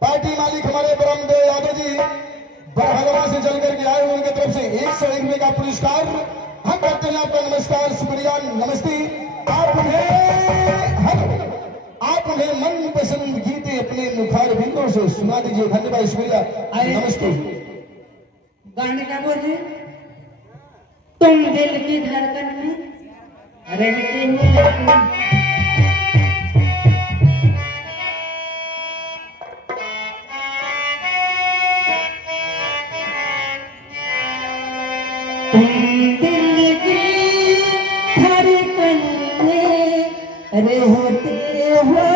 Party मालिक हमारे ब्रह्मदेव यादव जी बरहलवा से चल करके आए हुए उनकी तरफ से 101 रुपए का पुरस्कार हम करते हैं आपका नमस्कार शुक्रिया नमस्ते। आप उन्हें मन पसंद गीते अपने मुखार बिंदों से सुना दीजिए। धन्यवाद शुक्रिया नमस्ते। गाने का बोल है तुम दिल की धड़कन में रहती हो। तुम